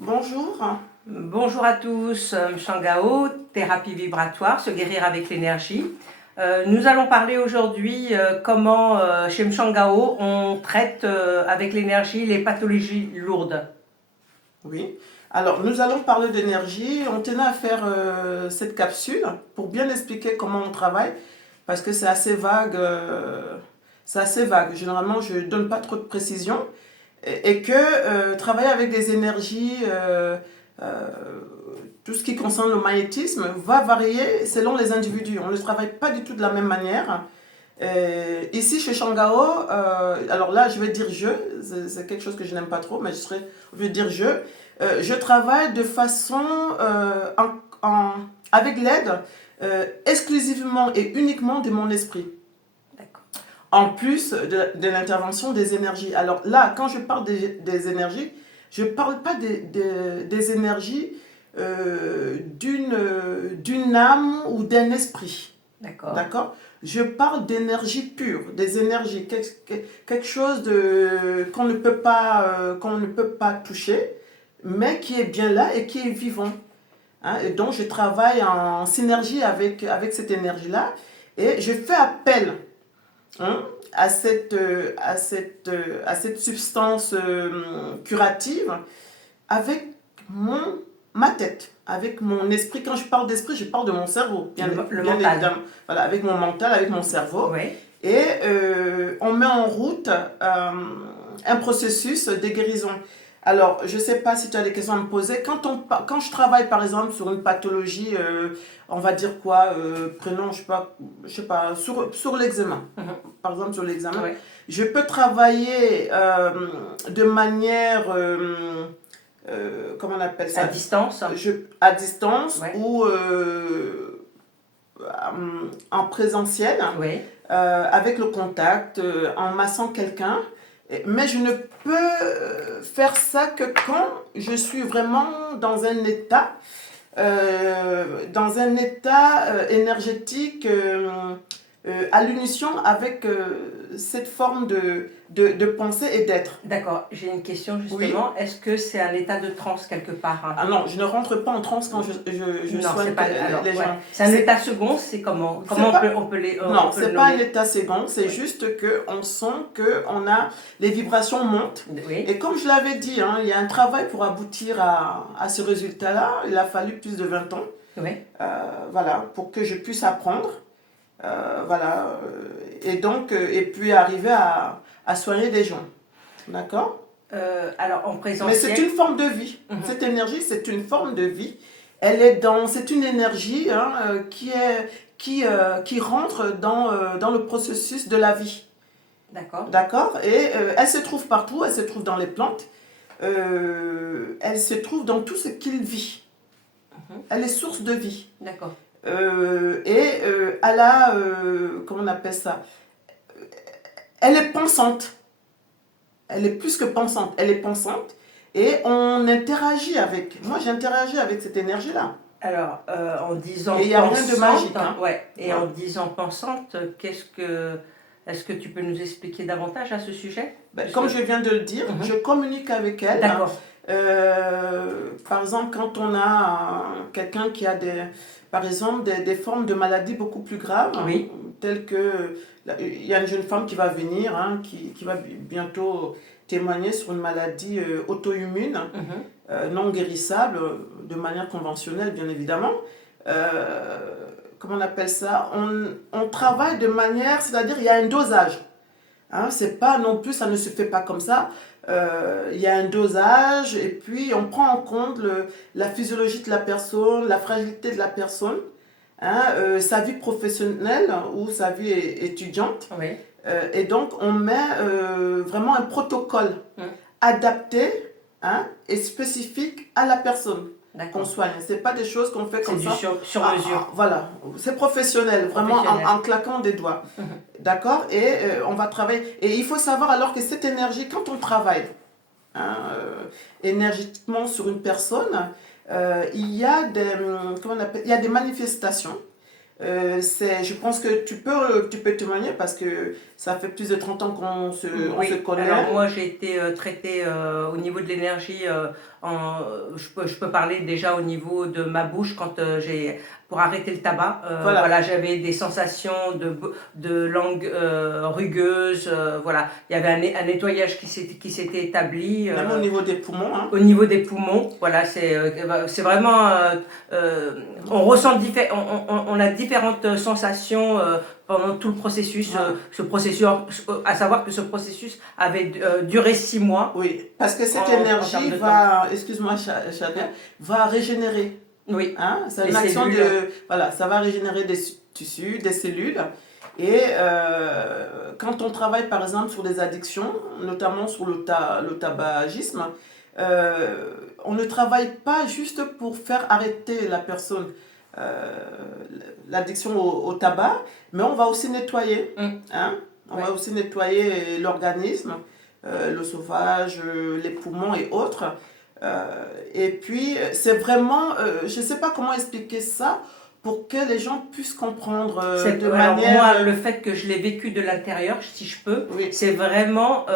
Bonjour. Bonjour à tous, Mshangao, thérapie vibratoire, se guérir avec l'énergie. Nous allons parler aujourd'hui comment chez Mshangao on traite avec l'énergie les pathologies lourdes. Oui. Alors, nous allons parler d'énergie. On tenait à faire cette capsule pour bien expliquer comment on travaille, parce que c'est assez vague. C'est assez vague. Généralement, je ne donne pas trop de précision. Et que travailler avec des énergies, euh, tout ce qui concerne le magnétisme, va varier selon les individus. On ne travaille pas du tout de la même manière. Ici chez Shangao, alors là je vais dire je, c'est quelque chose que je n'aime pas trop, mais je vais dire je travaille de façon avec l'aide exclusivement et uniquement de mon esprit. D'accord. En plus de l'intervention des énergies. Alors là, quand je parle des énergies, je ne parle pas des énergies d'une âme ou d'un esprit. D'accord. D'accord. Je parle d'énergie pure, des énergies, quelque chose qu'on ne peut pas toucher, mais qui est bien là et qui est vivant. Hein, et donc je travaille en synergie avec cette énergie-là et je fais appel, hein, à cette substance curative avec ma tête, avec mon esprit. Quand je parle d'esprit, je parle de mon cerveau, bien mental. Évidemment. Voilà, avec mon mental, avec mon cerveau. Oui. Et on met en route un processus de guérison. Alors, je ne sais pas si tu as des questions à me poser. Quand je travaille, par exemple, sur une pathologie, on va dire quoi, prenons, je sais pas sur l'eczéma. Par exemple, sur l'eczéma, Oui. je peux travailler de manière... comment on appelle ça? À distance. À distance, Ouais. ou en présentiel, Oui. avec le contact, en massant quelqu'un. Mais je ne peux faire ça que quand je suis vraiment dans un état énergétique à l'unisson avec cette forme de pensée et d'être. D'accord, j'ai une question justement. Oui. Est-ce que c'est un état de transe quelque part, hein? Ah non, je ne rentre pas en transe quand je Non, soigne c'est pas, les gens. C'est un état second, c'est comment? Comment on peut les Non, on peut c'est le pas un nommer? état second, c'est Oui. juste qu'on sent qu'on a les vibrations montent. Oui. Et comme je l'avais dit, hein, il y a un travail pour aboutir à ce résultat-là. Il a fallu plus de 20 ans. Oui. Voilà, pour que je puisse apprendre. Voilà. Et donc, et puis arriver à soigner des gens. D'accord? Alors en Mais présentiel. c'est une forme de vie. Cette énergie, c'est une forme de vie. C'est une énergie, hein, qui rentre dans le processus de la vie. D'accord. D'accord? Et elle se trouve partout, elle se trouve dans les plantes, elle se trouve dans tout ce qu'il vit. Elle est source de vie. D'accord. Elle a, comment on appelle ça? Elle est pensante. Elle est plus que pensante, elle est pensante. Et on interagit avec. Moi, j'interagis avec cette énergie-là. Alors, en disant Et il n'y a rien pensante, de magique. Hein. ouais. Et Ouais. en disant pensante, est-ce que tu peux nous expliquer davantage à ce sujet? Comme je viens de le dire, je communique avec elle. D'accord. Par exemple, quand on a quelqu'un qui a par exemple, des formes de maladies beaucoup plus graves, oui. Telles que il y a une jeune femme qui va venir, hein, qui va bientôt témoigner sur une maladie auto-immune, non guérissable, de manière conventionnelle, bien évidemment. Comment on appelle ça? On travaille de manière, c'est-à-dire il y a un dosage. Hein, c'est pas non plus, ça ne se fait pas comme ça. Il y a un dosage et puis on prend en compte la physiologie de la personne, la fragilité de la personne, hein, sa vie professionnelle ou sa vie étudiante. Oui. Et donc on met vraiment un protocole adapté, hein, et spécifique à la personne qu'on soigne. C'est pas des choses qu'on fait comme ça. C'est sur mesure. Voilà, c'est professionnel, vraiment en claquant des doigts. D'accord? Et on va travailler. Et il faut savoir alors que cette énergie, quand on travaille, hein, énergétiquement sur une personne, il y a des manifestations. Je pense que tu peux témoigner parce que ça fait plus de 30 ans qu'on se connaît. Alors moi j'ai été traitée au niveau de l'énergie je peux parler déjà au niveau de ma bouche quand pour arrêter le tabac. Voilà. Voilà, j'avais des sensations de langue rugueuse. Voilà, il y avait un nettoyage qui s'était établi. Même au niveau des poumons. Hein. Au niveau des poumons, voilà, c'est vraiment. On ressent on a différentes sensations pendant tout le processus. Voilà. Ce processus, à savoir que ce processus avait duré 6 mois. Oui, parce que cette énergie va, excuse-moi Chadien, va régénérer. Oui. Hein? C'est une action cellules. voilà, ça va régénérer des tissus, des cellules. Et quand on travaille par exemple sur les addictions, notamment sur le tabagisme, on ne travaille pas juste pour faire arrêter la personne l'addiction au tabac, mais on va aussi nettoyer. Hein? On va aussi nettoyer l'organisme, l'œsophage, les poumons et autres. Et puis, c'est vraiment, je ne sais pas comment expliquer ça pour que les gens puissent comprendre de manière... Moi, le fait que je l'ai vécu de l'intérieur, si je peux, oui. C'est vraiment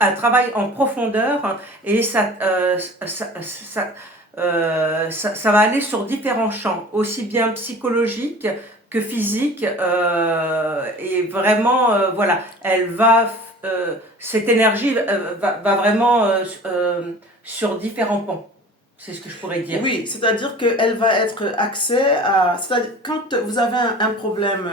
un travail en profondeur et ça va aller sur différents champs, aussi bien psychologiques que physiques. Et vraiment, voilà, cette énergie va vraiment sur différents pans. C'est ce que je pourrais dire. Oui, c'est-à-dire qu'elle va être axée à... C'est-à-dire quand vous avez un problème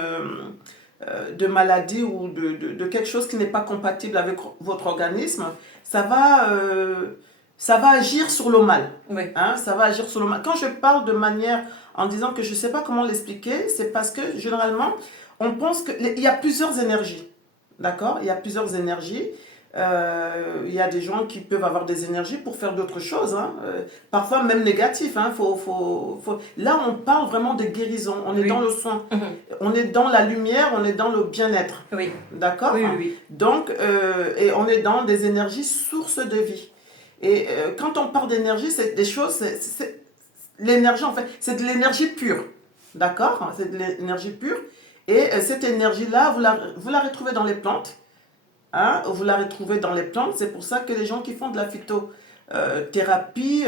de maladie ou de quelque chose qui n'est pas compatible avec votre organisme, ça va agir sur le mal. Oui. Hein, ça va agir sur le mal. Quand je parle de manière en disant que je ne sais pas comment l'expliquer, c'est parce que généralement, on pense qu'il y a plusieurs énergies. D'accord? Il y a plusieurs énergies. Il y a des gens qui peuvent avoir des énergies pour faire d'autres choses, hein. Parfois même négatives. Hein. Là, on parle vraiment de guérison. On est dans le soin. On est dans la lumière, on est dans le bien-être. Oui. D'accord? Oui. Donc, et on est dans des énergies sources de vie. Et quand on parle d'énergie, c'est des choses... L'énergie, en fait, c'est de l'énergie pure. D'accord? C'est de l'énergie pure. Et cette énergie-là, vous la retrouvez dans les plantes. Hein, vous la retrouvez dans les plantes, c'est pour ça que les gens qui font de la phytothérapie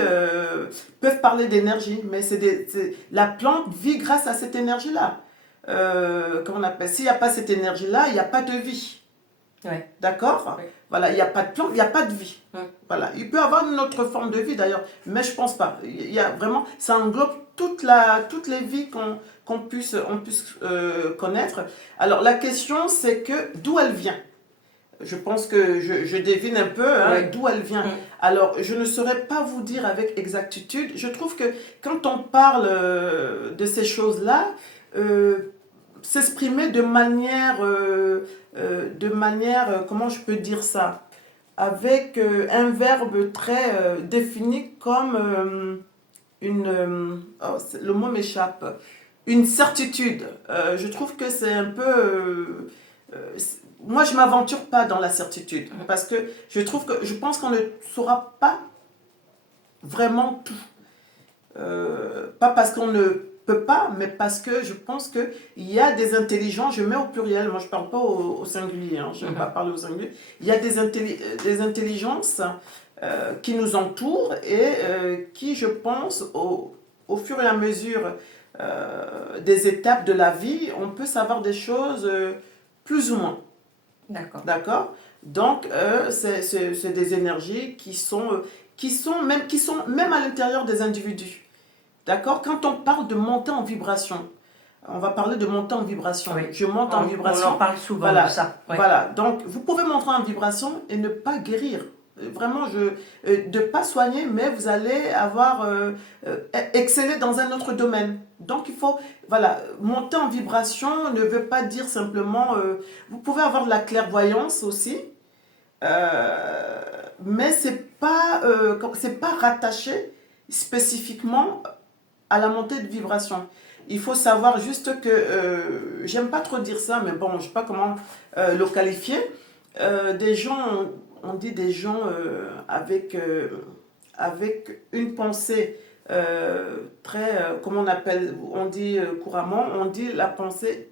peuvent parler d'énergie, mais la plante vit grâce à cette énergie-là. Comment on appelle? S'il n'y a pas cette énergie-là, il n'y a pas de vie. Ouais. D'accord? Ouais. Voilà, il n'y a pas de plante, il n'y a pas de vie. Voilà. Il peut y avoir une autre forme de vie d'ailleurs, mais je ne pense pas. Il y a vraiment, ça englobe toutes les vies qu'on puisse connaître. Alors la question, c'est que d'où elle vient? Je pense que je devine un peu d'où elle vient. Alors, je ne saurais pas vous dire avec exactitude. Je trouve que quand on parle de ces choses-là, s'exprimer de manière, comment je peux dire ça, avec un verbe très défini comme le mot m'échappe, une certitude. Je trouve que c'est un peu... moi, je ne m'aventure pas dans la certitude parce que je pense qu'on ne saura pas vraiment tout. Pas parce qu'on ne peut pas, mais parce que je pense qu'il y a des intelligences, je mets au pluriel, moi je ne parle pas au singulier, hein, je ne vais pas parler au singulier. Il y a des intelligences qui nous entourent et qui, je pense, au fur et à mesure des étapes de la vie, on peut savoir des choses plus ou moins. D'accord. Donc, c'est des énergies qui sont même à l'intérieur des individus. D'accord. Quand on parle de monter en vibration, on va parler de monter en vibration. Oui. Je monte en vibration. On en parle souvent voilà, de ça. Ouais. Voilà. Donc, vous pouvez monter en vibration et ne pas guérir. Vraiment, de ne pas soigner, mais vous allez avoir excellé dans un autre domaine. Donc, il faut, voilà, monter en vibration ne veut pas dire simplement... vous pouvez avoir de la clairvoyance aussi, mais ce n'est pas rattaché spécifiquement à la montée de vibration. Il faut savoir juste que, j'aime pas trop dire ça, mais bon, je ne sais pas comment le qualifier. Des gens... On dit des gens avec une pensée très, comment on dit couramment, on dit la pensée,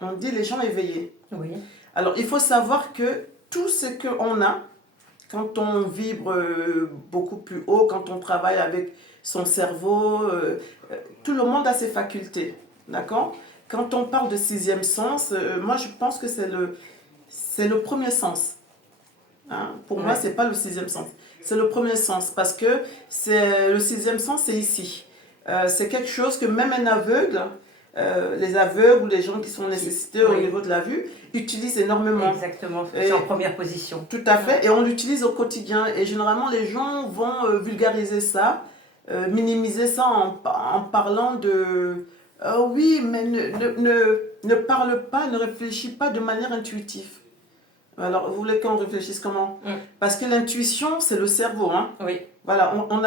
on dit les gens éveillés. Oui. Alors il faut savoir que tout ce qu'on a, quand on vibre beaucoup plus haut, quand on travaille avec son cerveau, tout le monde a ses facultés, d'accord? Quand on parle de sixième sens, moi je pense que c'est le premier sens. Hein? Pour moi, c'est pas le sixième sens. C'est le premier sens parce que le sixième sens, c'est ici. C'est quelque chose que même un aveugle, les aveugles ou les gens qui sont nécessités au niveau de la vue, utilisent énormément. Exactement, c'est en première position. Tout à fait, et on l'utilise au quotidien. Et généralement, les gens vont vulgariser ça, minimiser ça en parlant de oui, mais ne parle pas, ne réfléchis pas de manière intuitive. Alors, vous voulez qu'on réfléchisse comment? Parce que l'intuition, c'est le cerveau. Hein? Oui. Voilà, on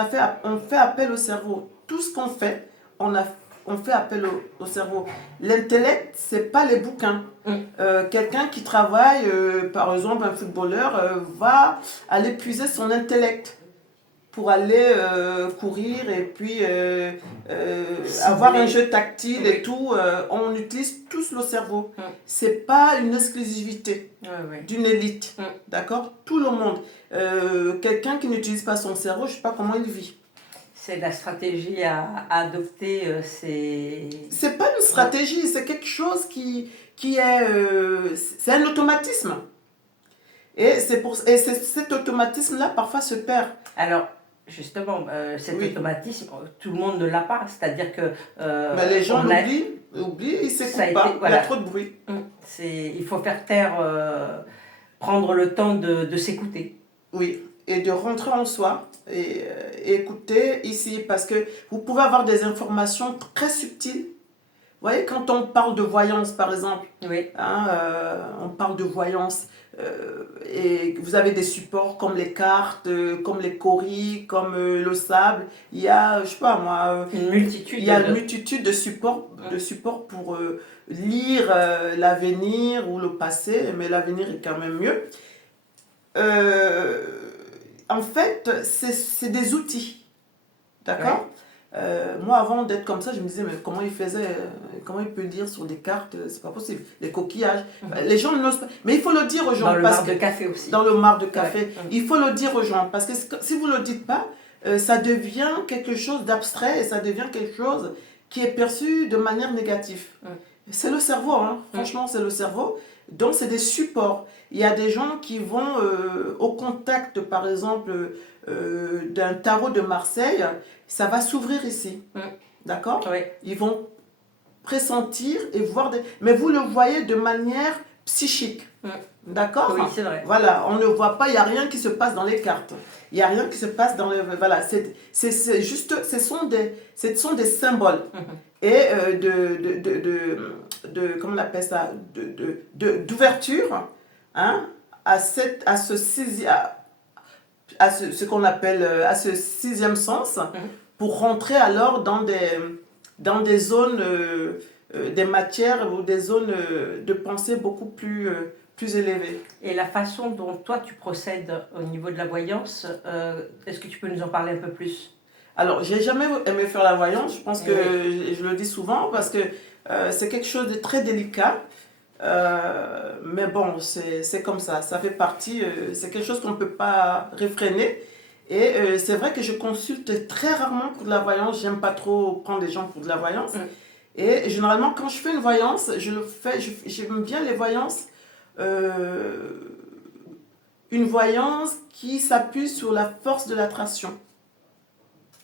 fait appel au cerveau. Tout ce qu'on fait, on fait appel au cerveau. L'intellect, c'est pas les bouquins. Quelqu'un qui travaille, par exemple, un footballeur, va aller puiser son intellect pour aller courir et puis avoir un jeu tactile et tout. On utilise tous le cerveau. C'est pas une exclusivité d'une élite. D'accord? Tout le monde. Quelqu'un qui n'utilise pas son cerveau, je sais pas comment il vit. C'est la stratégie à adopter. C'est pas une stratégie, c'est quelque chose qui est... c'est un automatisme. Et cet automatisme-là, parfois, se perd. Alors, justement, cet automatisme, tout le monde ne l'a pas. C'est-à-dire que... mais les gens oublient, ils ne s'écoutent pas, il y a trop de bruit. Il faut faire taire, prendre le temps de s'écouter. Oui, et de rentrer en soi et écouter ici, parce que vous pouvez avoir des informations très subtiles. Vous voyez, quand on parle de voyance, par exemple, hein, on parle de voyance, et vous avez des supports comme les cartes, comme les coris, comme le sable. Il y a, je sais pas moi, une multitude de supports, pour lire l'avenir ou le passé, mais l'avenir est quand même mieux. En fait, c'est des outils, d'accord? Moi, avant d'être comme ça, je me disais, mais comment il faisait, comment il peut lire sur des cartes, c'est pas possible. Les coquillages, les gens n'osent pas. Mais il faut le dire aux gens. Dans le marc de café aussi. Dans le marc de café. Il faut le dire aux gens, parce que si vous ne le dites pas, ça devient quelque chose d'abstrait et ça devient quelque chose qui est perçu de manière négative. C'est le cerveau, hein. Franchement, c'est le cerveau. Donc, c'est des supports. Il y a des gens qui vont au contact, par exemple, d'un tarot de Marseille, ça va s'ouvrir ici. D'accord? Ils vont pressentir et voir des... Mais vous le voyez de manière psychique. D'accord? Oui, c'est vrai. Voilà, on ne voit pas, il n'y a rien qui se passe dans les cartes. Il n'y a rien qui se passe dans les... Voilà, c'est juste... Ce sont des symboles. Et comment on appelle ça, d'ouverture, hein, à ce qu'on appelle à ce sixième sens, pour rentrer alors dans des zones, des matières ou des zones de pensée beaucoup plus élevées. Et la façon dont toi tu procèdes au niveau de la voyance, est-ce que tu peux nous en parler un peu plus? Alors, j'ai jamais aimé faire la voyance, je pense que je le dis souvent, parce que c'est quelque chose de très délicat. Mais bon, c'est comme ça fait partie, c'est quelque chose qu'on ne peut pas réfréner. Et c'est vrai que je consulte très rarement pour de la voyance, j'aime pas trop prendre les gens pour de la voyance. Et généralement, quand je fais une voyance, j'aime bien les voyances, une voyance qui s'appuie sur la force de l'attraction.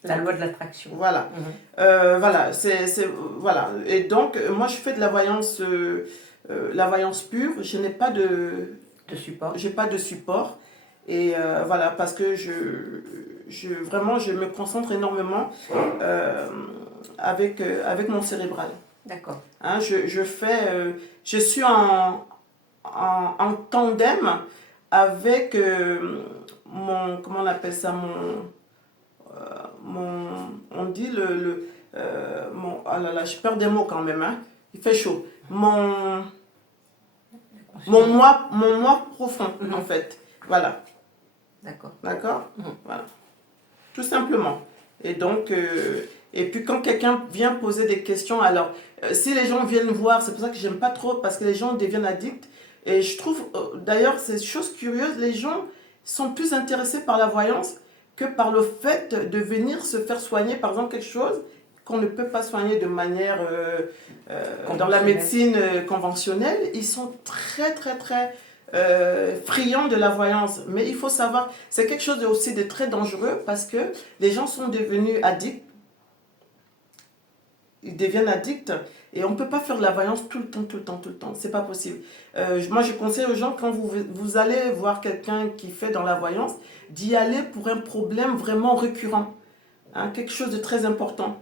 La loi de l'attraction. Voilà. Voilà, voilà. Et donc, moi, je fais de la voyance pure. Je n'ai pas de support. J'ai pas de support. Et voilà, parce que vraiment, je me concentre énormément avec mon cérébral. D'accord. Hein, je suis en tandem avec comment on appelle ça, on dit ah là là, je perds des mots quand même, hein. Il fait chaud. Mon moi profond, en fait. Voilà. D'accord. D'accord? Voilà. Tout simplement. Et donc, et puis quand quelqu'un vient poser des questions, alors, si les gens viennent voir, c'est pour ça que j'aime pas trop, parce que les gens deviennent addicts. Et je trouve, d'ailleurs, c'est chose curieuse, les gens sont plus intéressés par la voyance que par le fait de venir se faire soigner, par exemple, quelque chose qu'on ne peut pas soigner de manière dans la médecine conventionnelle. Ils sont très, très, très friands de la voyance. Mais il faut savoir, c'est quelque chose aussi de très dangereux parce que les gens sont devenus addicts. Ils deviennent addicts et on ne peut pas faire de la voyance tout le temps, tout le temps, tout le temps. C'est pas possible. Moi, je conseille aux gens, quand vous allez voir quelqu'un qui fait dans la voyance, d'y aller pour un problème vraiment récurrent. Hein, quelque chose de très important.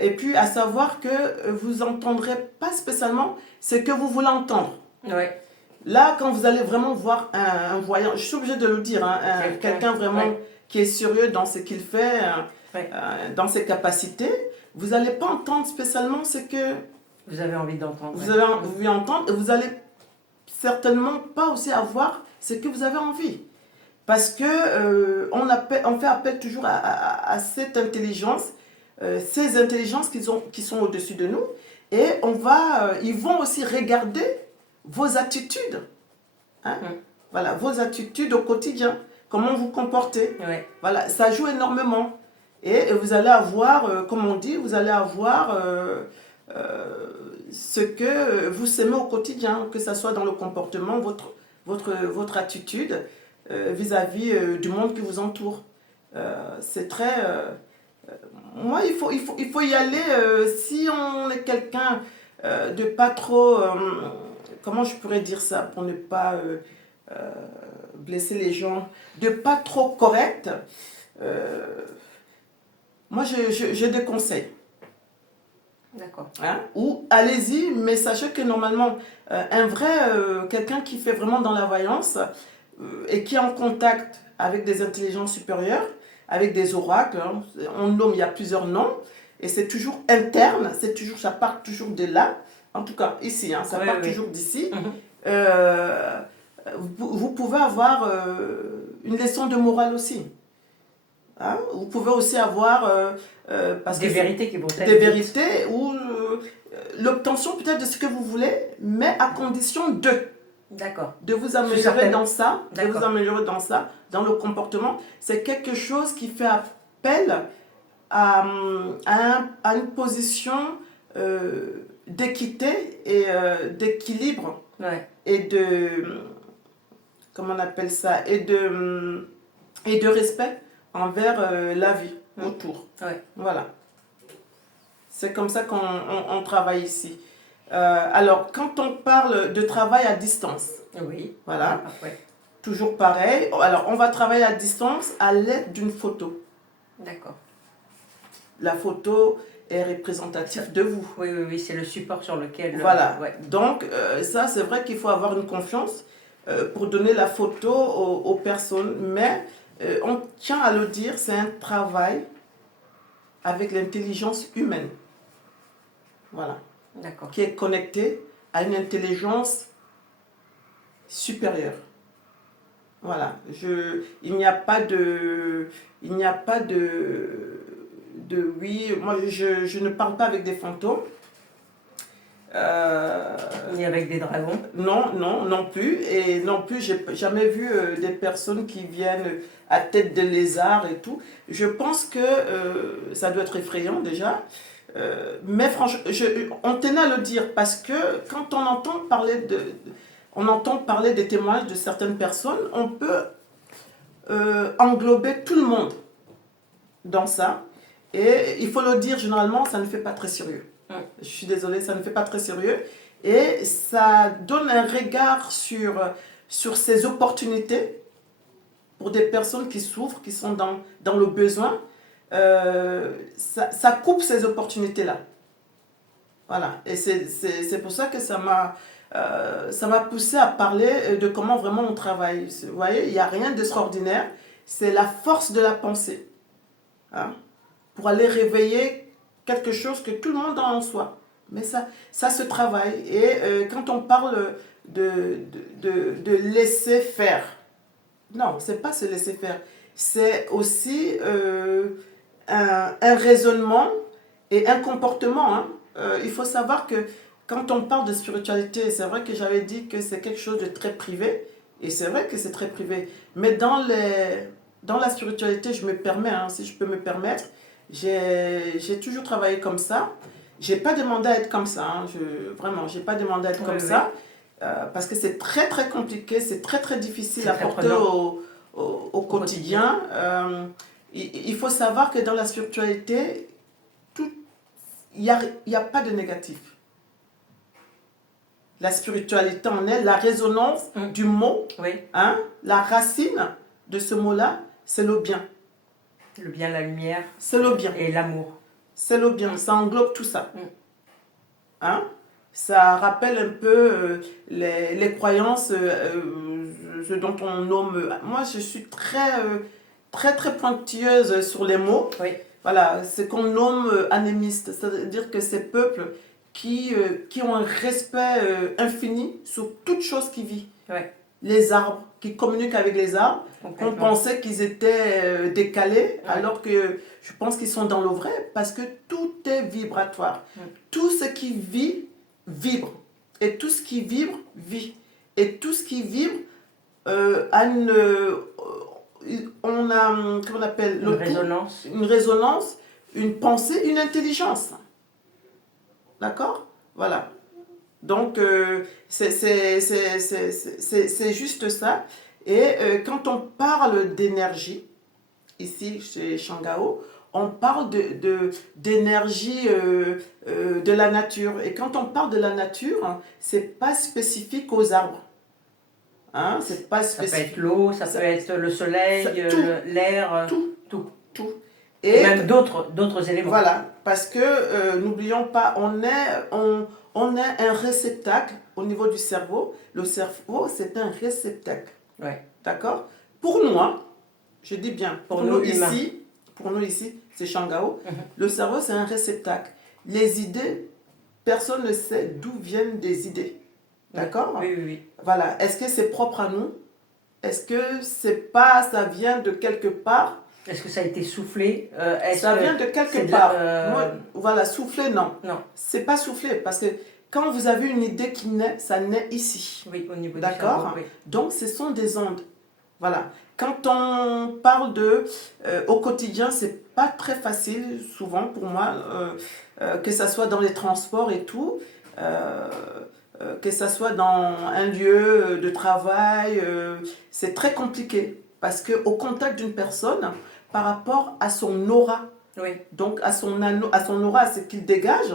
Et puis, à savoir que vous n'entendrez pas spécialement ce que vous voulez entendre. Ouais. Là, quand vous allez vraiment voir un voyant, je suis obligée de le dire, hein, quelqu'un vraiment qui est sérieux dans ce qu'il fait, dans ses capacités, vous n'allez pas entendre spécialement ce que vous avez envie d'entendre. Vous avez envie d'entendre et vous n'allez certainement pas aussi avoir ce que vous avez envie. Parce que on fait appel toujours à cette intelligence, ces intelligences qui sont au-dessus de nous. Et ils vont aussi regarder vos attitudes. Hein? Voilà, vos attitudes au quotidien. Comment vous comportez. Voilà, ça joue énormément. Et vous allez avoir, comme on dit, vous allez avoir ce que vous semez au quotidien, que ce soit dans le comportement, votre attitude vis-à-vis du monde qui vous entoure. C'est très... moi, il faut y aller si on est quelqu'un de pas trop... comment je pourrais dire ça pour ne pas blesser les gens, de pas trop correct. Moi, je déconseille. D'accord. Hein? Ou allez-y, mais sachez que normalement, quelqu'un qui fait vraiment dans la voyance et qui est en contact avec des intelligences supérieures, avec des oracles, hein, il y a plusieurs noms, et c'est toujours interne, ça part toujours de là, en tout cas ici, hein, ça part toujours d'ici. Vous pouvez avoir une leçon de morale aussi. Hein? Vous pouvez aussi avoir parce des vérités qui vont être des vérités ou l'obtention peut-être de ce que vous voulez, mais à condition de vous améliorer dans ça, dans le comportement. C'est quelque chose qui fait appel à une position d'équité et d'équilibre et de comment on appelle ça et de respect envers la vie autour. Voilà. C'est comme ça qu'on travaille ici. Alors, quand on parle de travail à distance, voilà, toujours pareil. Alors, on va travailler à distance à l'aide d'une photo. D'accord. La photo est représentative de vous. Oui, c'est le support sur lequel... Voilà. Donc, ça, c'est vrai qu'il faut avoir une confiance pour donner la photo aux personnes, mais on tient à le dire, c'est un travail avec l'intelligence humaine. Voilà. D'accord. Qui est connecté à une intelligence supérieure. Voilà. Il n'y a pas de oui, moi je ne parle pas avec des fantômes. Ni avec des dragons. Non plus. Et non plus, j'ai jamais vu des personnes qui viennent à tête de lézard et tout. Je pense que ça doit être effrayant déjà. Mais franchement, on tenait à le dire parce que quand on entend parler des témoignages de certaines personnes, on peut englober tout le monde dans ça. Et il faut le dire, généralement, ça ne fait pas très sérieux. Je suis désolée, ça ne fait pas très sérieux. Et ça donne un regard sur ces opportunités pour des personnes qui souffrent, qui sont dans le besoin. Ça coupe ces opportunités-là. Voilà. Et c'est pour ça que ça m'a poussé à parler de comment vraiment on travaille. Vous voyez, il n'y a rien d'extraordinaire. C'est la force de la pensée. Hein, pour aller réveiller quelque chose que tout le monde a en soi. Mais ça se travaille. Et quand on parle de laisser faire, non, ce n'est pas se laisser faire. C'est aussi un raisonnement et un comportement. Hein. Il faut savoir que quand on parle de spiritualité, c'est vrai que j'avais dit que c'est quelque chose de très privé. Et c'est vrai que c'est très privé. Mais dans la spiritualité, je me permets, hein, si je peux me permettre, j'ai toujours travaillé comme ça. J'ai pas demandé à être comme ça. Hein, vraiment, j'ai pas demandé à être comme ça. Parce que c'est très très compliqué, c'est très très difficile à porter au quotidien. Il faut savoir que dans la spiritualité, il n'y a pas de négatif. La spiritualité en est la résonance du mot, hein, la racine de ce mot-là, c'est le bien. Le bien, la lumière. C'est le bien. Et l'amour. C'est le bien, ça englobe tout ça. Hein? Ça rappelle un peu les croyances, ce dont on nomme... Moi, je suis très pointilleuse sur les mots. Voilà, c'est qu'on nomme animiste, c'est-à-dire que ces peuples qui ont un respect infini sur toute chose qui vit. Les arbres, qui communiquent avec les arbres, on pensait qu'ils étaient décalés, alors que je pense qu'ils sont dans le vrai, parce que tout est vibratoire. Tout ce qui vit, vibre. Et tout ce qui vibre, vit. Et tout ce qui vibre a on a, comment on appelle, une résonance, une pensée, une intelligence. D'accord? Voilà. Donc, c'est juste ça. Et quand on parle d'énergie, ici chez Shangao, on parle d'énergie de la nature. Et quand on parle de la nature, c'est pas spécifique aux arbres. Hein, c'est pas spécifique. Ça peut être l'eau, ça peut être le soleil, l'air, tout. Et même d'autres éléments. Voilà, parce que n'oublions pas, on est un réceptacle au niveau du cerveau. Le cerveau, c'est un réceptacle. D'accord? Pour moi, je dis bien, pour nous ici, c'est Shangao, le cerveau, c'est un réceptacle. Les idées, personne ne sait d'où viennent des idées. D'accord? Oui. Voilà. Est-ce que c'est propre à nous? Est-ce que ça vient de quelque part? Est-ce que ça a été soufflé? Ça vient de quelque part. Moi, voilà, soufflé, non. C'est pas soufflé, parce que quand vous avez une idée qui naît, ça naît ici. Oui, au niveau du cerveau. D'accord? Donc, ce sont des ondes. Voilà. Quand on parle au quotidien, c'est pas très facile, souvent, pour moi, que ça soit dans les transports et tout, que ça soit dans un lieu de travail, c'est très compliqué. Parce qu'au contact d'une personne, par rapport à son aura, donc à son aura, à ce qu'il dégage,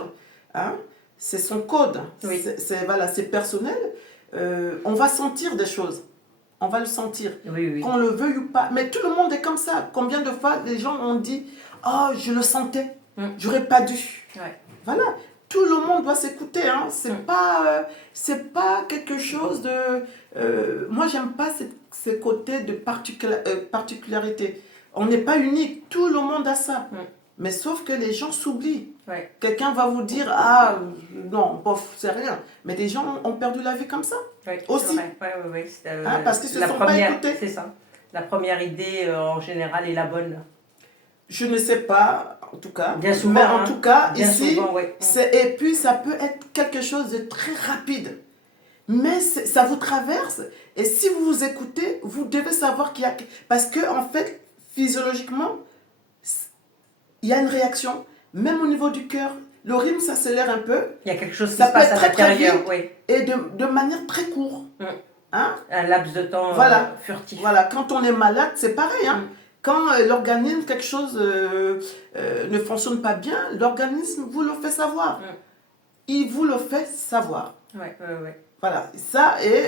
hein, c'est son code, c'est personnel, on va sentir des choses. On va le sentir, qu'on le veuille ou pas. Mais tout le monde est comme ça. Combien de fois les gens ont dit « Oh, je le sentais, j'aurais pas dû. » Voilà, tout le monde doit s'écouter. Hein. C'est pas quelque chose de... moi, j'aime pas ce côté de particularité. On n'est pas unique, tout le monde a ça. Mais sauf que les gens s'oublient. Quelqu'un va vous dire, ah, non, bof, c'est rien. Mais des gens ont perdu la vie comme ça. Aussi. Hein, parce qu'ils se sont pas écoutés. C'est ça. La première idée, en général, est la bonne. Je ne sais pas, en tout cas. Bien souvent, mais en tout cas, ici, souvent, et puis ça peut être quelque chose de très rapide. Mais ça vous traverse. Et si vous vous écoutez, vous devez savoir qu'il y a... Parce que, en fait, physiologiquement, il y a une réaction. Même au niveau du cœur, le rythme s'accélère un peu. Il y a quelque chose qui se passe à l'intérieur. Et de manière très courte. Hein? Un laps de temps furtif. Voilà, quand on est malade, c'est pareil. Hein? Quand l'organisme, quelque chose ne fonctionne pas bien, l'organisme vous le fait savoir. Il vous le fait savoir. Voilà, ça, et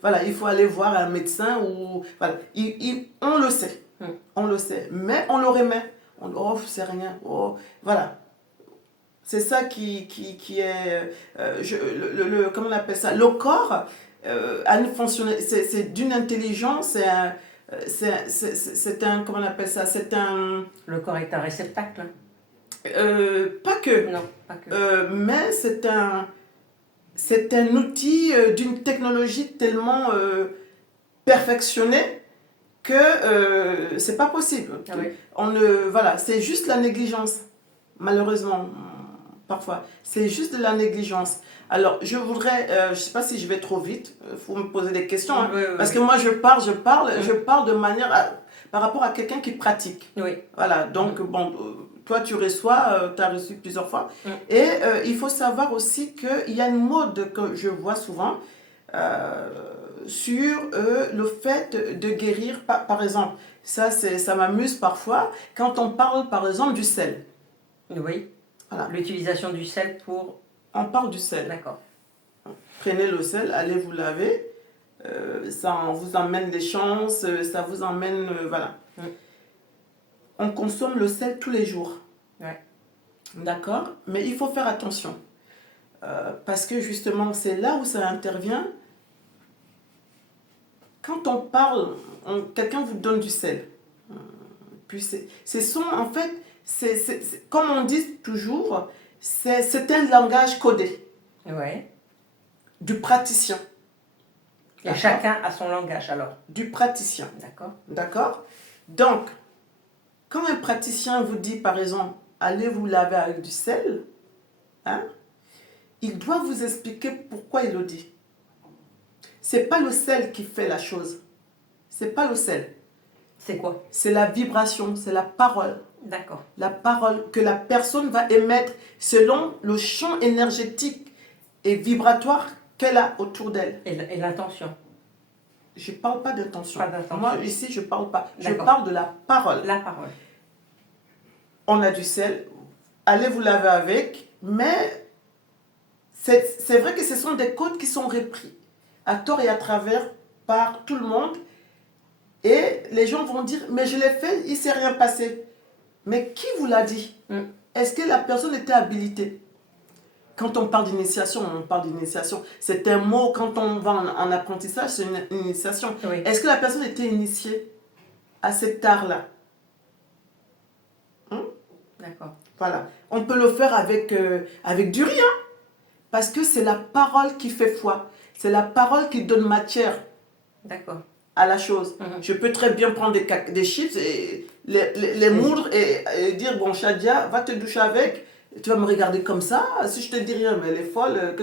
voilà, il faut aller voir un médecin ou... Voilà, on le sait. On le sait. Mais on le remet. On dit, oh, c'est rien. Oh, voilà. C'est ça qui est... comment on appelle ça? Le corps a une fonction... C'est d'une intelligence, c'est un... Comment on appelle ça? C'est un... Le corps est un réceptacle. Pas que. Non, pas que. Mais c'est un outil d'une technologie tellement perfectionnée que c'est pas possible. Voilà, c'est juste la négligence, malheureusement. Parfois. C'est juste de la négligence. Alors, je voudrais, je ne sais pas si je vais trop vite, il faut me poser des questions, hein, Oui, oui, parce oui. que moi, je parle de manière par rapport à quelqu'un qui pratique. Oui. Voilà, donc, bon, toi, tu reçois, tu as reçu plusieurs fois, et il faut savoir aussi qu'il y a une mode que je vois souvent sur le fait de guérir, par exemple, ça m'amuse parfois, quand on parle, par exemple, du sel. Oui. Voilà. L'utilisation du sel pour... On parle du sel. D'accord. Prenez le sel, allez vous laver. Ça vous emmène des chances, ça vous emmène... voilà. On consomme le sel tous les jours. Ouais. D'accord? Mais il faut faire attention. Parce que justement, c'est là où ça intervient. Quand on parle, quelqu'un vous donne du sel. Puis en fait, comme on dit toujours, c'est un langage codé. Ouais. Du praticien. Et chacun a son langage alors. Du praticien. D'accord. D'accord? Donc, quand un praticien vous dit, par exemple, allez vous laver avec du sel, hein, il doit vous expliquer pourquoi il le dit. C'est pas le sel qui fait la chose. C'est pas le sel. C'est quoi? C'est la vibration, c'est la parole. D'accord. La parole que la personne va émettre selon le champ énergétique et vibratoire qu'elle a autour d'elle. Et l'intention? Je ne parle pas d'intention. Pas d'intention. Moi, ici, je ne parle pas. Je D'accord. parle de la parole. La parole. On a du sel, allez vous laver avec, mais c'est vrai que ce sont des codes qui sont repris à tort et à travers par tout le monde. Et les gens vont dire, mais je l'ai fait, il ne s'est rien passé. Mais qui vous l'a dit? Est-ce que la personne était habilitée? Quand on parle d'initiation, on parle d'initiation. C'est un mot, quand on va en apprentissage, c'est une initiation. Oui. Est-ce que la personne était initiée à cet art-là? D'accord. Voilà. On peut le faire avec du rien. Parce que c'est la parole qui fait foi. C'est la parole qui donne matière. D'accord. À la chose. Je peux très bien prendre des chips et les moudre et dire, bon, Shadia, va te doucher avec. Tu vas me regarder comme ça. Si je te dis rien, mais elle est folle.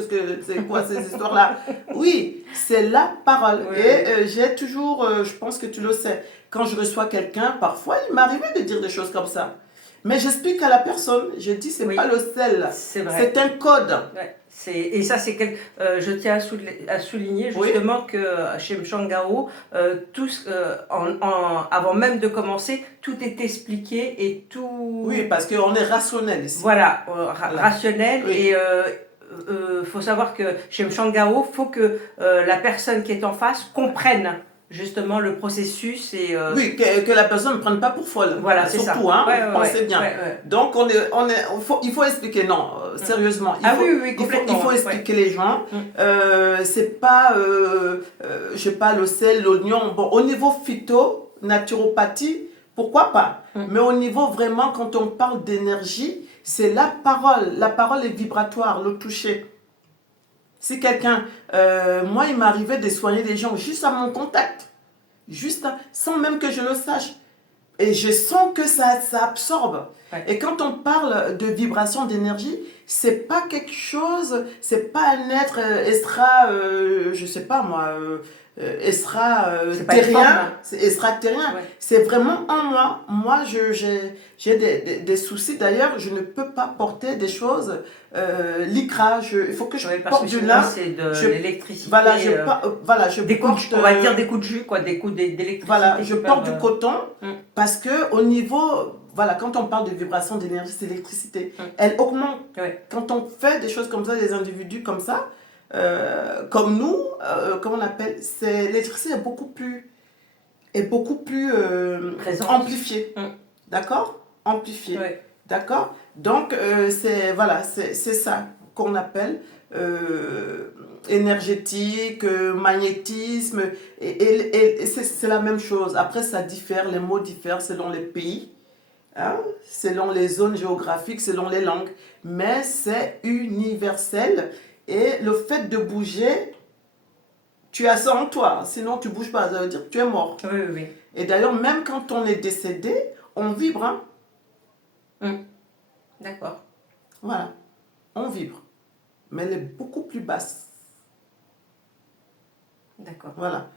C'est quoi ces histoires-là? Oui, c'est la parole. Oui, et j'ai toujours, je pense que tu le sais, quand je reçois quelqu'un, parfois, il m'arrivait de dire des choses comme ça. Mais j'explique à la personne, je dis, c'est pas le sel. C'est vrai. C'est un code. Ouais. Et ça, je tiens à souligner justement que chez Mshangao, avant même de commencer, tout est expliqué et tout... Oui, parce qu'on est rationnel ici. Voilà, rationnel. Oui. Et faut savoir que chez Mshangao, il faut que la personne qui est en face comprenne justement le processus et oui, que la personne ne prenne pas pour folle. Voilà, c'est surtout, ça. Hein, pensez bien. Donc il faut expliquer, non, sérieusement. Il faut expliquer les gens. C'est pas, je sais pas, le sel, l'oignon. Bon, au niveau phyto, naturopathie, pourquoi pas. Mais au niveau vraiment, quand on parle d'énergie, c'est la parole. La parole est vibratoire, le toucher. Si quelqu'un, moi, il m'arrivait de soigner des gens juste à mon contact, sans même que je le sache. Et je sens que ça absorbe. Ouais. Et quand on parle de vibration d'énergie, c'est pas quelque chose, c'est pas un être je sais pas moi, extraterrien. Ouais. C'est vraiment en moi. Moi, j'ai des soucis. D'ailleurs, je ne peux pas porter des choses l'ICRA. Il faut que je porte du lin. C'est de l'électricité. Voilà, je porte... on va dire des coups de jus, quoi, des coups d'électricité. Voilà, je porte du coton parce que au niveau... Voilà, quand on parle de vibration d'énergie, c'est l'électricité. Elle augmente. Ouais. Quand on fait des choses comme ça, des individus comme ça, comme nous, comment on appelle, l'électricité est beaucoup plus amplifiée. D'accord? Amplifiée. Ouais. D'accord? Donc, c'est ça qu'on appelle énergétique, magnétisme, et c'est la même chose. Après, ça diffère, les mots diffèrent selon les pays. Hein, selon les zones géographiques, selon les langues, mais c'est universel. Et le fait de bouger, tu as ça en toi, sinon tu ne bouges pas, ça veut dire que tu es mort. Oui, oui. Et d'ailleurs, même quand on est décédé, on vibre. Hein. D'accord. Voilà. on vibre, mais elle est beaucoup plus basse. D'accord. Voilà.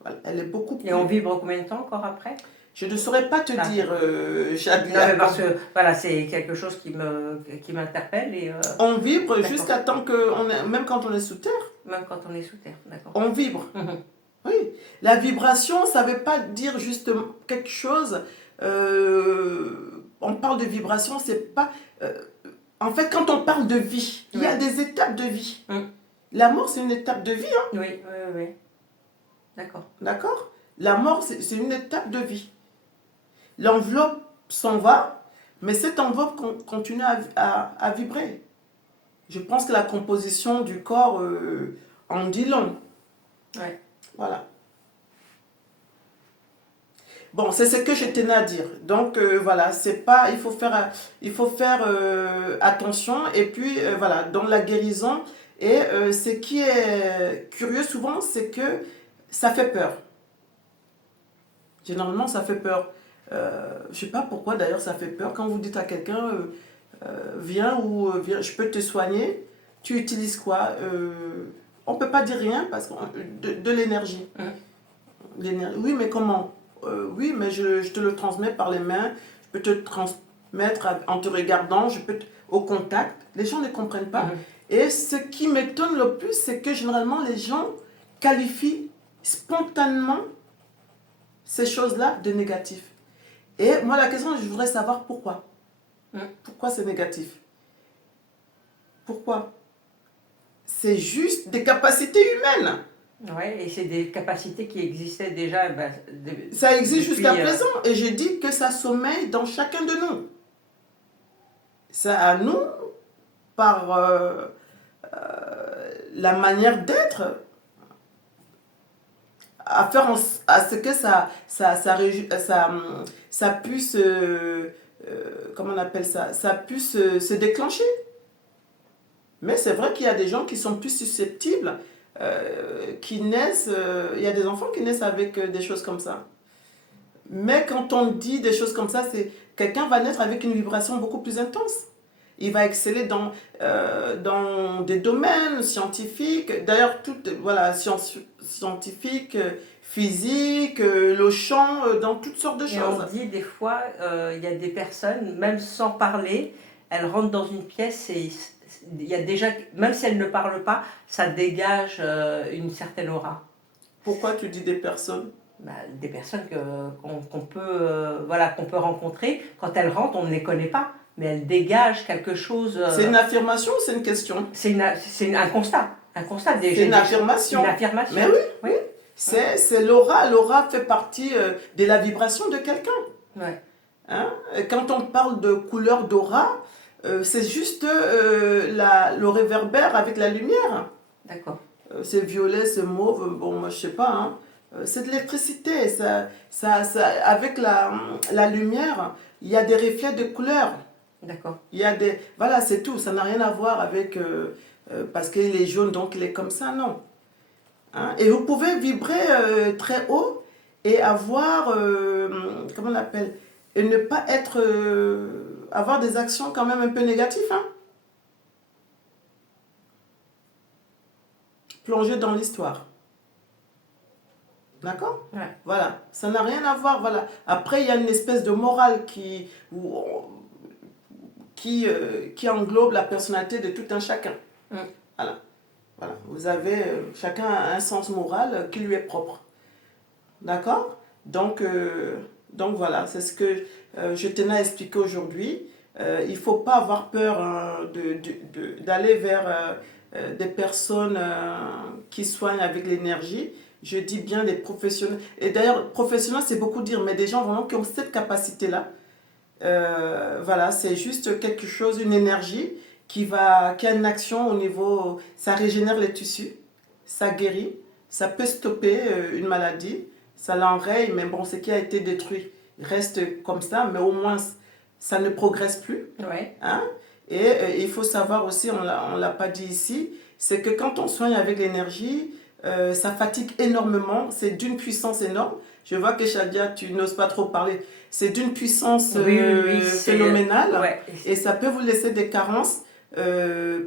Voilà. Elle est beaucoup plus... Et on vibre combien de temps encore après? Je ne saurais pas te dire, Non, Chadlia. mais parce que voilà, c'est quelque chose qui m'interpelle et On vibre d'accord. jusqu'à temps que, même quand on est sous terre, même quand on est sous terre, d'accord. on vibre. Mhm. Oui. La vibration, ça ne veut pas dire juste quelque chose. On parle de vibration, c'est pas. En fait, quand on parle de vie, il y a Oui. des étapes de vie. Mm. La mort, c'est une étape de vie, hein, Oui, oui, oui. D'accord. d'accord? La mort, c'est une étape de vie. L'enveloppe s'en va, mais cette enveloppe continue à vibrer. Je pense que la composition du corps en dit long. Ouais. Voilà. Bon, c'est ce que je tenais à dire. Donc voilà, c'est pas, il faut faire attention. Et puis voilà, dans la guérison. Et ce qui est curieux souvent, c'est que ça fait peur. Généralement, ça fait peur. Je sais pas pourquoi d'ailleurs ça fait peur. Quand vous dites à quelqu'un, viens ou viens, je peux te soigner, tu utilises quoi? On peut pas dire rien parce que de l'énergie. Oui, mais comment? Oui, mais je te le transmets par les mains. Je peux te transmettre en te regardant, au contact. Les gens ne comprennent pas. Et ce qui m'étonne le plus, c'est que généralement les gens qualifient spontanément ces choses-là de négatif. Et moi, la question, je voudrais savoir pourquoi. Pourquoi c'est négatif? Pourquoi? C'est juste des capacités humaines. Oui, et c'est des capacités qui existaient déjà. Ça existe jusqu'à présent. Et je dis que ça sommeille dans chacun de nous. C'est à nous, par la manière d'être, à faire à ce que ça puisse, comment on appelle ça, ça puisse se déclencher. Mais c'est vrai qu'il y a des gens qui sont plus susceptibles, qui naissent, il y a des enfants qui naissent avec des choses comme ça. Mais quand on dit des choses comme ça, c'est quelqu'un va naître avec une vibration beaucoup plus intense. Il va exceller dans des domaines scientifiques, d'ailleurs, voilà, scientifiques, physique, le chant, dans toutes sortes de choses. Et on dit des fois, il y a des personnes, même sans parler, elles rentrent dans une pièce et il y a déjà, même si elles ne parlent pas, ça dégage une certaine aura. Pourquoi tu dis des personnes? Des personnes qu'on peut rencontrer. Quand elles rentrent, on ne les connaît pas, mais elles dégagent quelque chose. C'est une affirmation ou c'est une question? C'est un constat. Un constat déjà. C'est une affirmation. Une affirmation. Mais oui. C'est l'aura. L'aura fait partie de la vibration de quelqu'un. Ouais. Hein? Quand on parle de couleur d'aura, c'est juste le réverbère avec la lumière. D'accord. C'est violet, c'est mauve, bon, moi je sais pas. Hein. C'est de l'électricité. Avec la lumière, il y a des reflets de couleurs. D'accord. Il y a des... Voilà, c'est tout. Ça n'a rien à voir avec... parce qu'il est jaune, donc il est comme ça, non. Hein? Et vous pouvez vibrer très haut et avoir... comment on appelle? Et ne pas être... avoir des actions quand même un peu négatives. Hein? Plonger dans l'histoire. D'accord? Ouais. Voilà. Ça n'a rien à voir. Voilà. Après, il y a une espèce de morale qui englobe la personnalité de tout un chacun. Voilà. Voilà. Vous avez... chacun a un sens moral qui lui est propre. D'accord? Donc voilà, c'est ce que je tenais à expliquer aujourd'hui. Il ne faut pas avoir peur d'aller vers des personnes qui soignent avec l'énergie. Je dis bien des professionnels. Et d'ailleurs, professionnels, c'est beaucoup dire, mais des gens vraiment qui ont cette capacité-là. Voilà, c'est juste quelque chose, une énergie qui a une action au niveau... Ça régénère les tissus, ça guérit, ça peut stopper une maladie, ça l'enraye, mais bon, ce qui a été détruit reste comme ça, mais au moins, ça ne progresse plus. Ouais. Hein? Et il faut savoir aussi, on ne l'a pas dit ici, c'est que quand on soigne avec l'énergie, ça fatigue énormément, c'est d'une puissance énorme. Je vois que Chadlia, tu n'oses pas trop parler. C'est d'une puissance phénoménale, ouais. et ça peut vous laisser des carences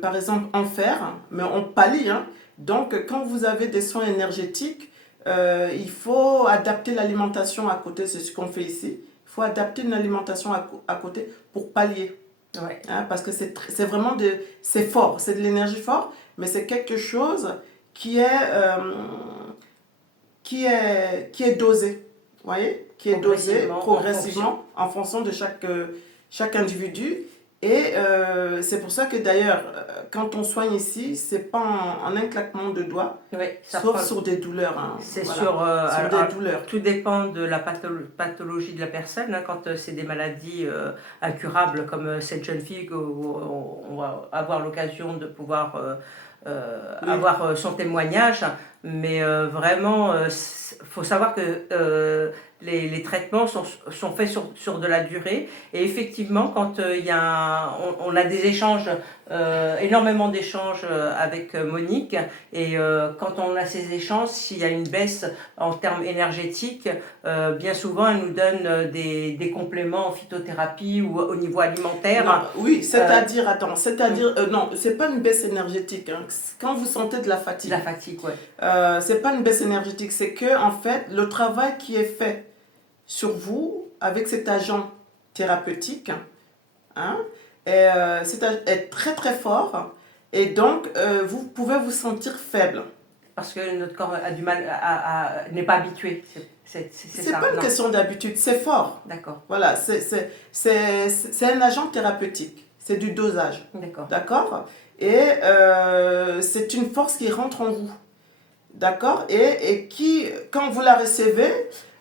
par exemple, en fer, mais on pallie. Hein. Donc, quand vous avez des soins énergétiques, il faut adapter l'alimentation à côté, c'est ce qu'on fait ici. Il faut adapter une alimentation à côté pour pallier. Ouais. Hein, parce que c'est vraiment c'est fort, c'est de l'énergie forte, mais c'est quelque chose qui est, qui est dosé. Vous voyez? Qui est dosé progressivement en fonction de chaque individu. Et c'est pour ça que d'ailleurs, quand on soigne ici, c'est pas en un claquement de doigts, sauf sur des douleurs. Hein, c'est voilà, sur des douleurs. Tout dépend de la pathologie de la personne. Hein, quand c'est des maladies incurables comme cette jeune fille, on va avoir l'occasion de pouvoir avoir son témoignage. Mais vraiment, faut savoir que les traitements sont faits sur de la durée. Et effectivement, quand on a des échanges, énormément d'échanges avec Monique, et quand on a ces échanges, s'il y a une baisse en termes énergétiques, bien souvent elle nous donne des compléments en phytothérapie ou au niveau alimentaire. Non, oui, c'est-à-dire, non, c'est pas une baisse énergétique. Hein. Quand vous sentez de la fatigue. La fatigue, ouais. C'est pas une baisse énergétique, c'est que en fait, le travail qui est fait sur vous avec cet agent thérapeutique hein, est très très fort et donc vous pouvez vous sentir faible. Parce que notre corps a du mal n'est pas habitué. C'est pas une question d'habitude, c'est fort. D'accord. Voilà, c'est un agent thérapeutique, c'est du dosage. D'accord. D'accord. Et c'est une force qui rentre en vous. D'accord. Et qui, quand vous la recevez,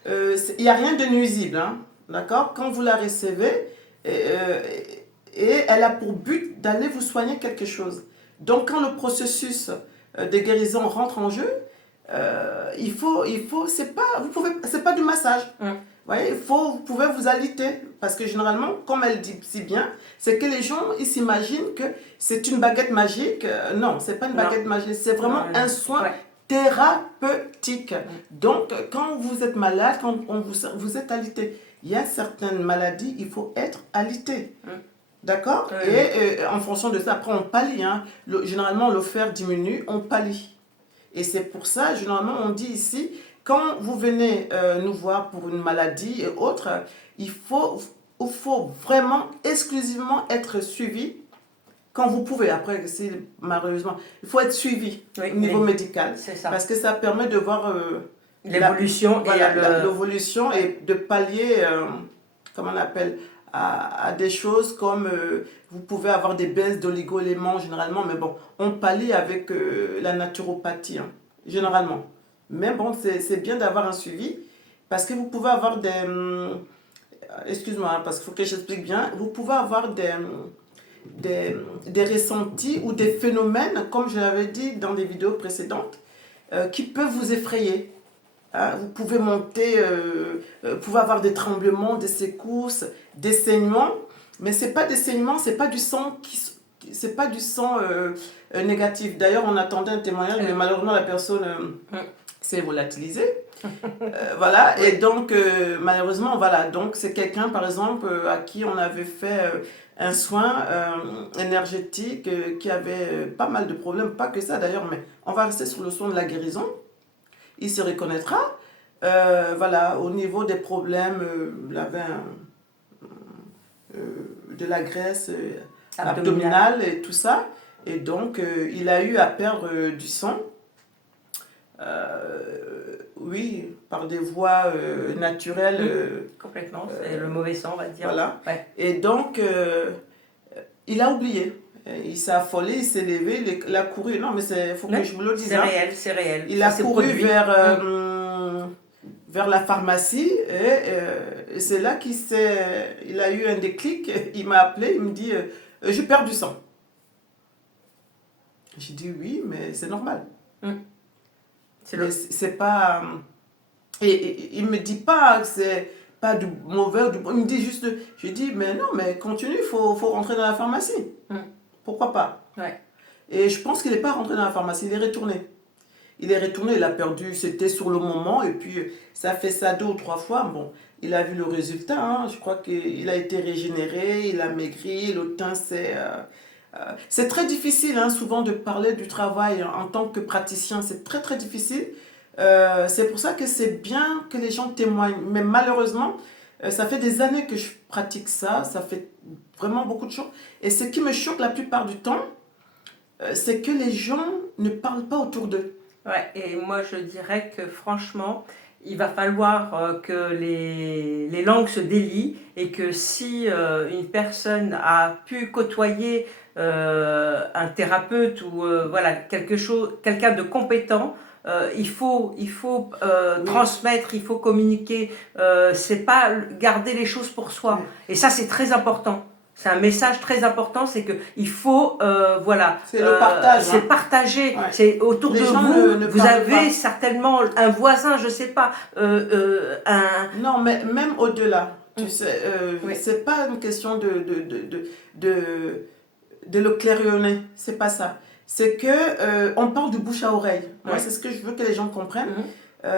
il n'y a rien de nuisible. Hein, d'accord. Quand vous la recevez, et elle a pour but d'aller vous soigner quelque chose. Donc, quand le processus de guérison rentre en jeu, c'est pas du massage. Voyez, vous pouvez vous alité. Parce que généralement, comme elle dit si bien, c'est que les gens ils s'imaginent que c'est une baguette magique. Non, c'est pas une baguette magique. C'est vraiment un soin thérapeutique. Donc, quand vous êtes malade, quand vous êtes alité, il y a certaines maladies, il faut être alité. D'accord. Et en fonction de ça, après on pallie. Hein. Généralement, le fer diminue, on pallie. Et c'est pour ça, généralement, on dit ici, quand vous venez nous voir pour une maladie et autres, il faut vraiment exclusivement être suivi quand vous pouvez. Après, malheureusement, il faut être suivi au niveau médical. C'est ça. Parce que ça permet de voir l'évolution l'évolution et de pallier, comment on appelle, à des choses comme vous pouvez avoir des baisses d'oligo-éléments généralement, mais bon, on pallie avec la naturopathie, hein, généralement. Mais bon, c'est bien d'avoir un suivi parce que vous pouvez avoir des... excuse-moi, hein, parce qu'il faut que j'explique bien. Vous pouvez avoir des ressentis ou des phénomènes, comme je l'avais dit dans des vidéos précédentes, qui peuvent vous effrayer. Vous pouvez monter, vous pouvez avoir des tremblements, des secousses, des saignements, mais c'est pas des saignements, c'est pas du sang c'est pas du sang négatif. D'ailleurs, on attendait un témoignage, mais malheureusement la personne s'est volatilisée. Voilà, et donc malheureusement, voilà, donc c'est quelqu'un par exemple à qui on avait fait un soin énergétique qui avait pas mal de problèmes, pas que ça d'ailleurs, mais on va rester sur le soin de la guérison. Il se reconnaîtra. Voilà, au niveau des problèmes, il avait de la graisse abdominale et tout ça. Et donc, il a eu à perdre du sang. Oui, par des voies naturelles. Complètement, c'est le mauvais sang, on va dire. Voilà. Ouais. Et donc, il a oublié. Il s'est affolé, il s'est levé, il a couru. Non, mais il faut que je vous le dise. C'est réel, c'est réel. Il a couru vers la pharmacie et c'est là il a eu un déclic. Il m'a appelé, il me dit je perds du sang. J'ai dit oui, mais c'est normal. C'est pas. Et il me dit pas que c'est pas du mauvais ou du bon. Il me dit juste. Je dis mais non, mais continue, il faut rentrer dans la pharmacie. Pourquoi pas? Ouais. Et je pense qu'il n'est pas rentré dans la pharmacie, il est retourné. Il a perdu, c'était sur le moment, et puis ça fait ça 2 ou 3 fois. Bon, il a vu le résultat, hein. Je crois qu'il a été régénéré, il a maigri, le teint s'est C'est très difficile, hein, souvent, de parler du travail en tant que praticien. C'est très, très difficile. C'est pour ça que c'est bien que les gens témoignent. Mais malheureusement, ça fait des années que je pratique ça. Ça fait vraiment beaucoup de choses. Et ce qui me choque la plupart du temps, c'est que les gens ne parlent pas autour d'eux. Ouais, et moi je dirais que franchement, il va falloir que les langues se délient et que si une personne a pu côtoyer un thérapeute ou voilà, quelqu'un de compétent, il faut Oui. transmettre, il faut communiquer. C'est pas garder les choses pour soi. Oui. Et ça, c'est très important. C'est un message très important, c'est que il faut, voilà, C'est le partage, c'est hein. partager. Ouais. C'est autour Les de gens vous. ne Vous parlent avez pas. certainement un voisin, je sais pas, un. Non, mais même au-delà, tu Mm. sais, Oui, c'est pas une question de, de le clairionner, c'est pas ça. C'est que on parle de bouche à oreille. Moi, oui. c'est ce que je veux que les gens comprennent. Mhm.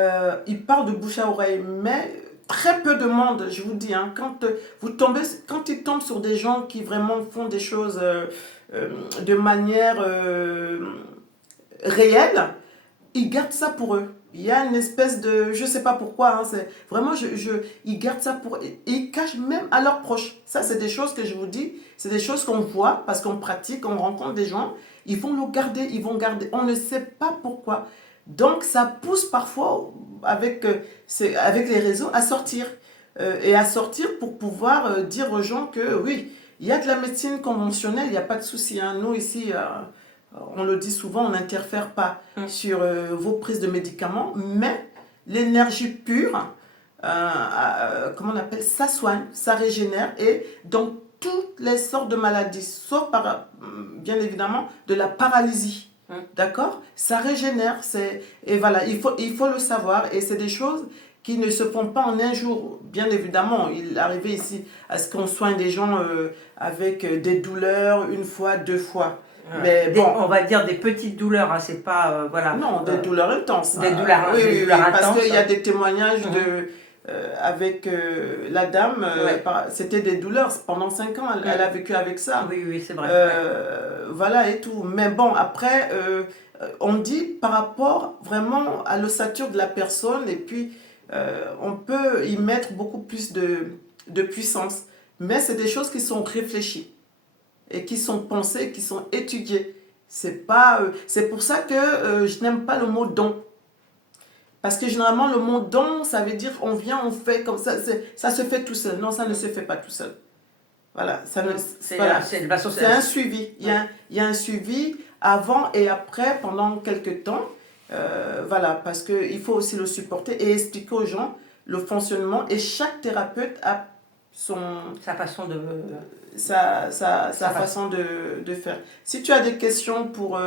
Ils parlent de bouche à oreille, mais très peu de monde, je vous dis, hein, quand ils tombent sur des gens qui vraiment font des choses de manière réelle, ils gardent ça pour eux. Il y a une espèce de... Je sais pas pourquoi, hein, c'est vraiment... ils gardent ça pour... Et ils cachent même à leurs proches. Ça, c'est des choses que je vous dis. C'est des choses qu'on voit parce qu'on pratique, on rencontre des gens. Ils vont le garder, ils vont garder. On ne sait pas pourquoi. Donc, ça pousse parfois, avec les réseaux, à sortir. Et à sortir pour pouvoir dire aux gens que oui, il y a de la médecine conventionnelle, il n'y a pas de souci. Hein. Nous, ici... on le dit souvent, on n'interfère pas sur vos prises de médicaments, mais l'énergie pure, comment on appelle, ça soigne, ça régénère et dans toutes les sortes de maladies, sauf bien évidemment de la paralysie. D'accord? Ça régénère, et voilà, il faut le savoir et c'est des choses qui ne se font pas en un jour. Bien évidemment, il arrivait ici à ce qu'on soigne des gens avec des douleurs une fois, deux fois. Mais bon, on va dire des petites douleurs, hein, c'est pas voilà. non, des douleurs intenses. Des douleurs, oui, des oui, douleurs oui, parce intenses. qu'il y a des témoignages avec la dame, Ouais. c'était des douleurs. Pendant 5 ans, elle a vécu avec ça. Oui, oui, c'est vrai. Voilà et tout. Mais bon, après, on dit par rapport vraiment à l'ossature de la personne, et puis on peut y mettre beaucoup plus de puissance. Mais c'est des choses qui sont réfléchies et qui sont pensées, qui sont étudiées. C'est pour ça que je n'aime pas le mot don. Parce que généralement, le mot don, ça veut dire on vient, on fait comme ça. Ça se fait tout seul. Non, ça ne se fait pas tout seul. Voilà. C'est un suivi. Il y a un suivi avant et après, pendant quelques temps. Voilà, parce qu'il faut aussi le supporter et expliquer aux gens le fonctionnement. Et chaque thérapeute a sa façon de... sa façon de faire. Si tu as des questions pour...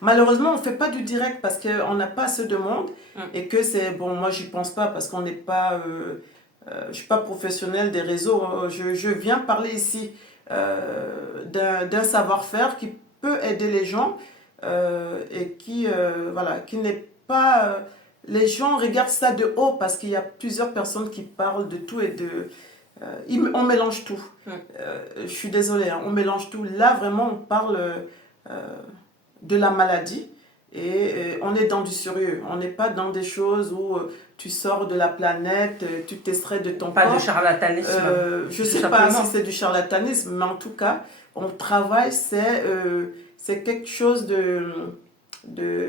malheureusement, on ne fait pas du direct parce qu'on n'a pas assez de monde et que c'est... Bon, moi, j'y pense pas parce qu'on n'est pas... je ne suis pas professionnel des réseaux. Je viens parler ici d'un savoir-faire qui peut aider les gens et qui, voilà, qui n'est pas... les gens regardent ça de haut parce qu'il y a plusieurs personnes qui parlent de tout et de... on mélange tout. Je suis désolée, hein, on mélange tout. Là, vraiment, on parle de la maladie et on est dans du sérieux. On n'est pas dans des choses où tu sors de la planète, tu t'extrais de ton corps. Pas de charlatanisme. Je ne sais pas si c'est du charlatanisme, mais en tout cas, on travaille, c'est quelque chose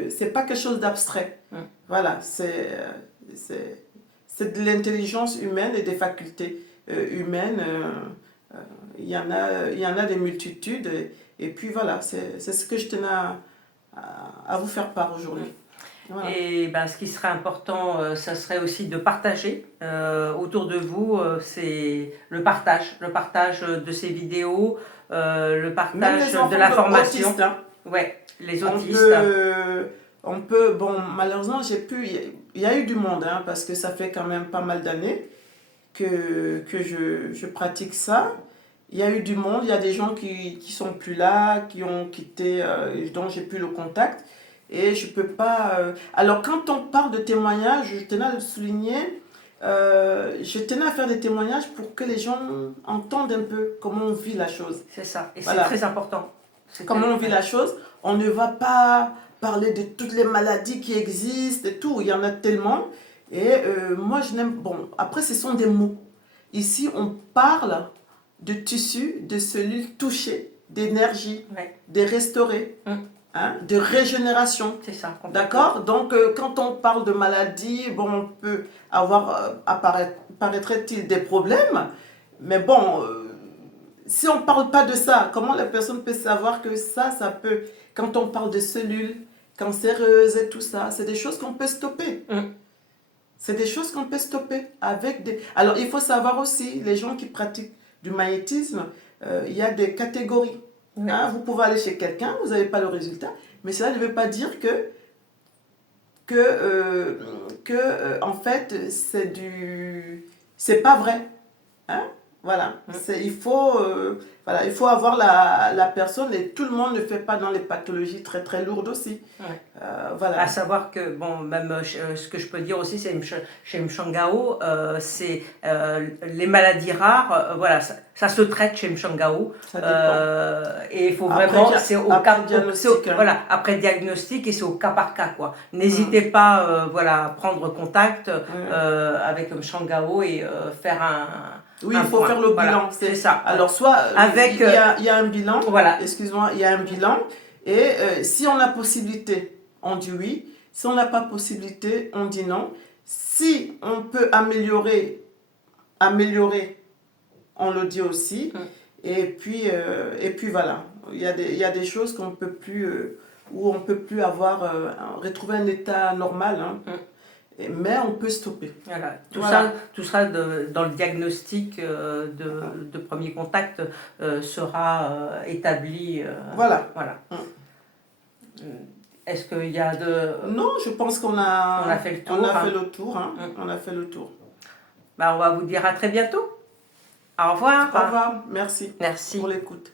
c'est pas quelque chose d'abstrait. Voilà, c'est de l'intelligence humaine et des facultés humaines. Il y en a des multitudes. Et puis voilà, c'est ce que je tenais à vous faire part aujourd'hui. Voilà. Et ben, ce qui serait important, ça serait aussi de partager autour de vous, c'est le partage de ces vidéos, le partage de l'information. Autistes, hein. Ouais, les autistes. On peut, bon, malheureusement, il y a eu du monde, hein, parce que ça fait quand même pas mal d'années que je pratique ça. Il y a eu du monde, il y a des gens qui sont plus là, qui ont quitté, dont j'ai plus le contact. Et je peux pas... Alors, quand on parle de témoignages, je tenais à le souligner, je tenais à faire des témoignages pour que les gens entendent un peu comment on vit la chose. C'est ça, et voilà. C'est très important. comment on vit la chose. On ne va pas parler de toutes les maladies qui existent et tout. Il y en a tellement. Et moi, je n'aime... Bon, après, ce sont des mots. Ici, on parle de tissus, de cellules touchées, d'énergie, de restaurer, de régénération. C'est ça. D'accord? Donc, quand on parle de maladie, bon, on peut avoir, apparaîtrait-il des problèmes, mais bon, si on ne parle pas de ça, comment la personne peut savoir que ça peut, quand on parle de cellules cancéreuses et tout ça, c'est des choses qu'on peut stopper. C'est des choses qu'on peut stopper avec des... Alors, il faut savoir aussi, les gens qui pratiquent du magnétisme, il y a des catégories. Vous pouvez aller chez quelqu'un, vous n'avez pas le résultat, mais cela ne veut pas dire en fait, c'est pas vrai. Voilà. Il faut avoir la personne, et tout le monde ne fait pas dans les pathologies très très lourdes aussi. À savoir que, bon, même ce que je peux dire aussi, c'est chez Mshangao, c'est les maladies rares, voilà, ça se traite chez Mshangao. Et il faut vraiment, c'est au cas diagnostic. Voilà, après diagnostic, et c'est au cas par cas, quoi. N'hésitez pas, voilà, à prendre contact avec Mshangao et faire un... Oui, il faut faire le bilan. C'est ça. Alors, soit avec, il y a un bilan, voilà. Excuse-moi, il y a un bilan, et si on a possibilité, on dit oui. Si on n'a pas possibilité, on dit non. Si on peut améliorer, on le dit aussi. Et puis voilà. Il y a des choses qu'on peut plus, où on ne peut plus retrouver un état normal. Mais on peut stopper. Voilà. Tout ça dans le diagnostic de premier contact sera établi. Voilà. Est-ce qu'il y a de... Non, je pense qu'on a fait le tour. On a fait le tour. On a fait le tour. On va vous dire à très bientôt. Au revoir. Au revoir. Merci. Merci pour l'écoute.